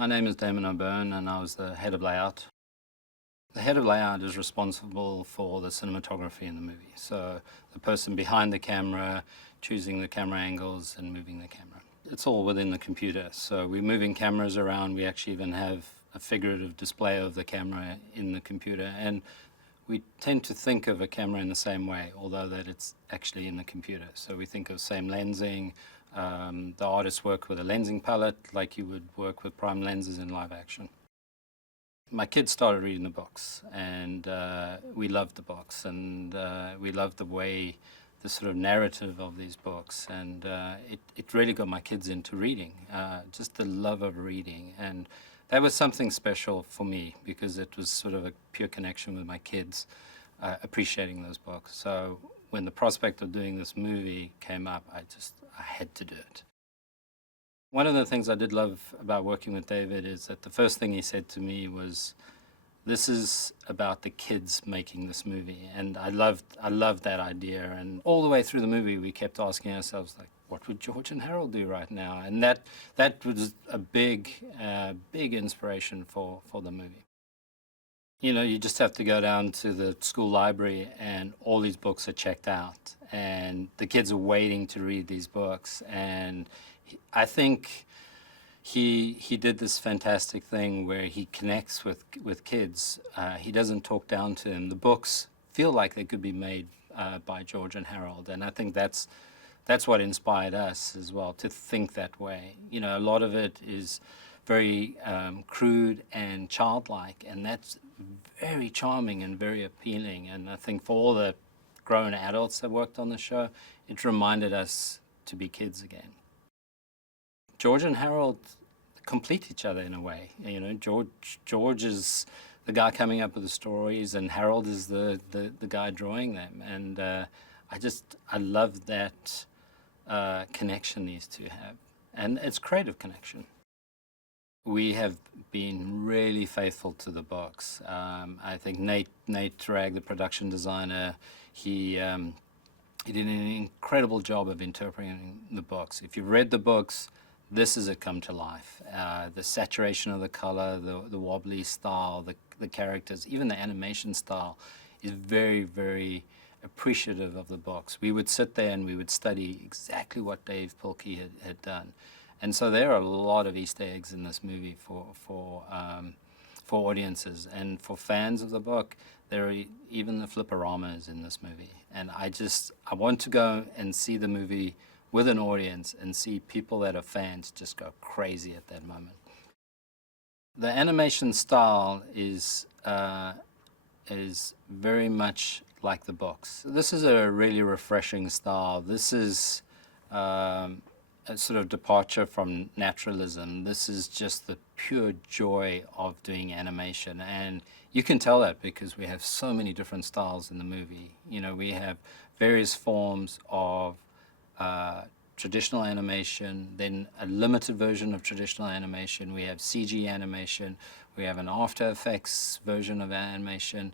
My name is Damon OBeirne, and I was the head of layout. The head of layout is responsible for the cinematography in the movie. So the person behind the camera, choosing the camera angles and moving the camera. It's all within the computer. So we're moving cameras around. We actually even have a figurative display of the camera in the computer. And we tend to think of a camera in the same way, although that it's actually in the computer. So we think of same lensing. The artists work with a lensing palette like you would work with prime lenses in live action. My kids started reading the books, and we loved the books, and we loved the way, the sort of narrative of these books, and it really got my kids into reading, just the love of reading. And that was something special for me because it was sort of a pure connection with my kids, appreciating those books. So when the prospect of doing this movie came up, I had to do it. One of the things I did love about working with David is that the first thing he said to me was, this is about the kids making this movie. And I loved that idea. And all the way through the movie, we kept asking ourselves, like, what would George and Harold do right now? And that was a big inspiration for the movie. You know, you just have to go down to the school library and all these books are checked out. And the kids are waiting to read these books. And I think he did this fantastic thing where he connects with kids. He doesn't talk down to them. The books feel like they could be made by George and Harold. And I think that's what inspired us as well, to think that way. You know, a lot of it is very crude and childlike, and that's very charming and very appealing. And I think for all the grown adults that worked on the show, it reminded us to be kids again. George and Harold complete each other in a way. You know, George is the guy coming up with the stories, and Harold is the guy drawing them. And I love that connection these two have, and it's creative connection. We have been really faithful to the books. I think Nate Ragg, the production designer, he did an incredible job of interpreting the books. If you've read the books, this is it come to life. The saturation of the color, the wobbly style, the characters, even the animation style is very, very appreciative of the books. We would sit there and we would study exactly what Dave Pilkey had done. And so there are a lot of Easter eggs in this movie for audiences. And for fans of the book, there are even the flipporamas in this movie. And I want to go and see the movie with an audience and see people that are fans just go crazy at that moment. The animation style is very much like the books. This is a really refreshing style. This is a sort of departure from naturalism. This is just the pure joy of doing animation. And you can tell that because we have so many different styles in the movie. You know, we have various forms of traditional animation, then a limited version of traditional animation. We have CG animation, we have an After Effects version of animation,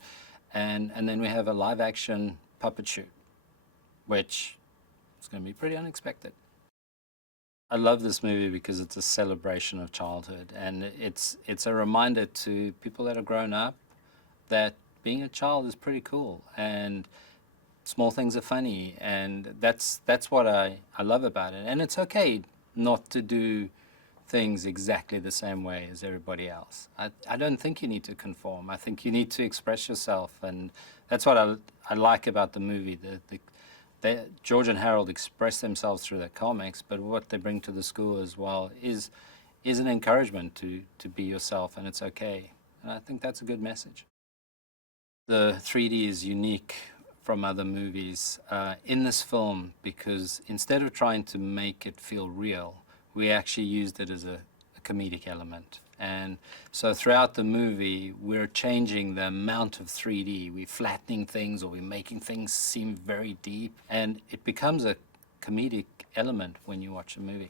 and then we have a live action puppet shoot, which is going to be pretty unexpected. I love this movie because it's a celebration of childhood, and it's a reminder to people that are grown up that being a child is pretty cool, and small things are funny, and that's what I love about it. And it's okay not to do things exactly the same way as everybody else. I don't think you need to conform. I think you need to express yourself, and that's what I like about the movie. George and Harold express themselves through their comics, but what they bring to the school as well is an encouragement to be yourself, and it's okay. And I think that's a good message. The 3D is unique from other movies in this film because instead of trying to make it feel real, we actually used it as a comedic element. And so throughout the movie, we're changing the amount of 3D. We're flattening things, or we're making things seem very deep. And it becomes a comedic element when you watch a movie.